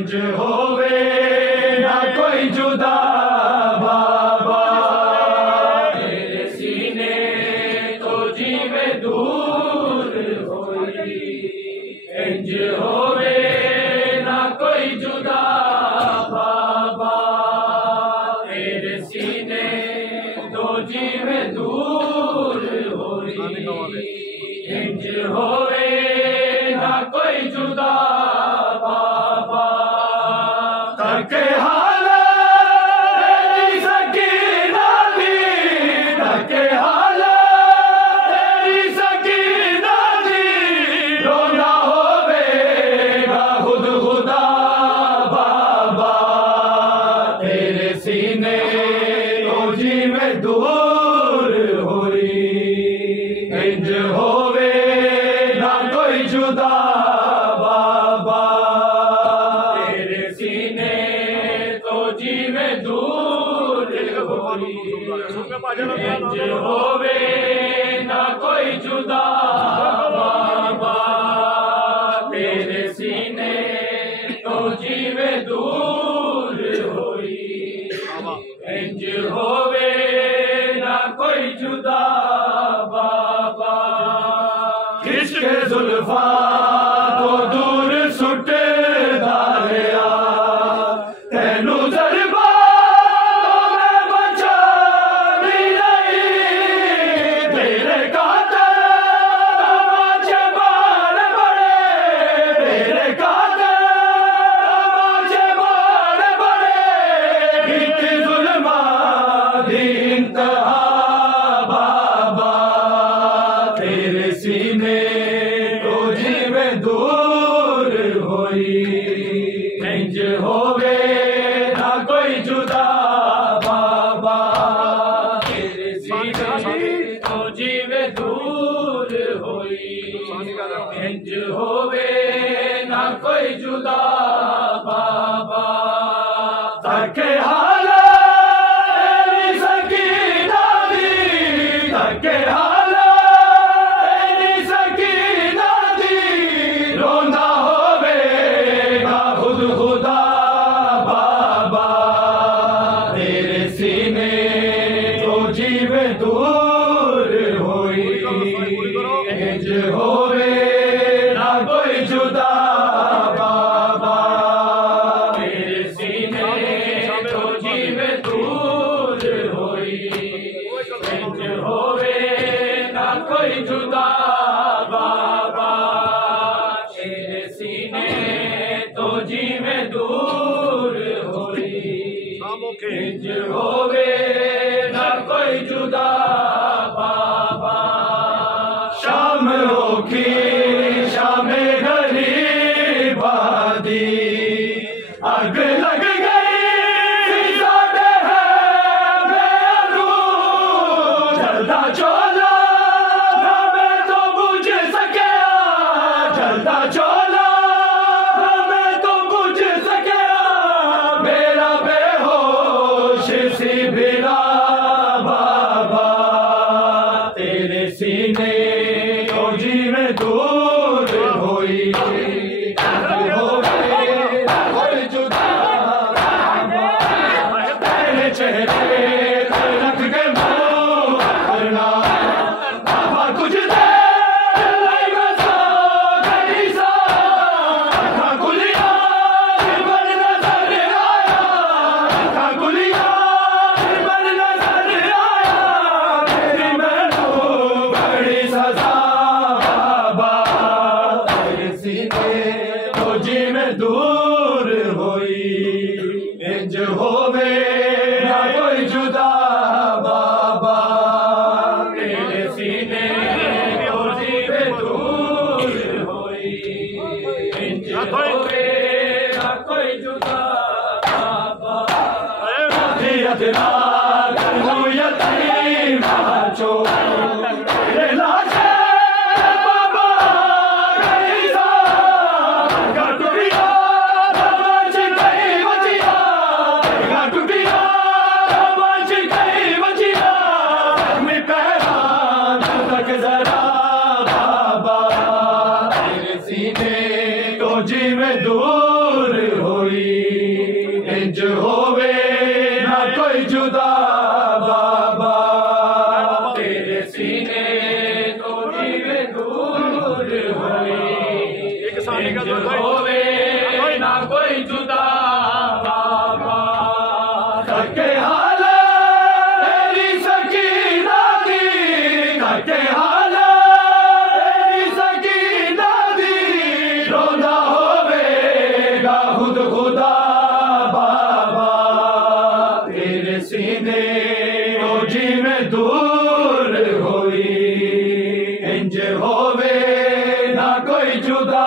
इंज होवे ना कोई जुदा बाबा, तेरे सीने तो जीवे दूर होई। इंज होवे ना कोई जुदा बाबा, तेरे सीने तो जीवे दूर होई। इंज होवे ना कोई जुदा बाबा, तके हाला तेरी सकीना दी, तके हाला तेरी सकीना दी, रोना होवेगा खुद खुदा बाबा, तेरे सीने तो जीवे दूर होई। इंज होवे ना कोई जुदा बाबा, तेरे सीने तो जीवे दूर होई। इंज होवे ना कोई जुदा बाबा, तेरे सीने तो जीवे दूर होई। इंज होवे ना कोई जुदा बाबा, किसके जुल्फा तो दूर सुट दारिया, तेनू जरबा मैं बचा भी नहीं, तेरे कातर तमाचे बाल बड़े, तेरे कातर तमाचे बाल बड़े, एक जुल्मा दी इंतहा बाबा, तेरे सीने तो जीवे दूर होई। इंज होवे ना कोई जुदा बाबा, तेरे सीने तो जीवे दूर होई। इंज होवे ना कोई जुदा बाबा, तके हाला तेरी सकीना दी, तके हाला तेरी सकीना दी, रोंदा होवेगा खुद खुदा बाबा, तेरे सीने तो जीवे दूर होई। इंज होवे ना कोई जुदा बाबा, तेरे सीने तो जीवे दूर होई। इंज होवे ना कोई जुदा बाबा, तेरे सीने तो जीवे दूर होई। इंज होवे ना कोई जुदा बाबा, शाम होगी शामे गरीबा दी, अग लग गई साडे है मैनू, जलदा चोला ना मैं तो बुझ सकिया, जलदा चोला ना मैं तो बुझ सकिया, मेरा बेहोश सी बिला बाबा, तेरे सीने तो जीवे दूर होई। कोई जुदा तेरे चेहरे रख के मुंह करना बाबा, कुछ देर लाई बसा गई सा, आँखां खुलिया मन नजर आया, आँखां खुलिया मन नजर आया, तेरी मैनू बड़ी सजा बाबा, तेरे सीने तो जीवे दूर होई। इंज होवे ना कोई जुदा बाबा, तेरे सीने तो जीवे दूर होई। इंज होवे ना कोई जुदा बाबा, अधना करूं यतीम चो, तेरे लाशे बाबा गई सा, गटुरिया तमाच गई बचिया, गटुरिया तमाच गई बचिया, मैं पहरान तक जरा बाबा, तेरे सीने तो जीवे दूर होई। इंज होवे ना कोई जुदा बाबा, तेरे सीने तो जीवे दूर होए, इंज होवे ना कोई जुदा बाबा, करके हाला तेरी सकीना दी, करके हाला तेरी सकीना दी, रोंदा होवेगा खुद खुदा बाबा, तेरे सीने ओ जीवे दूर होई, इंज होवे ना कोई जुदा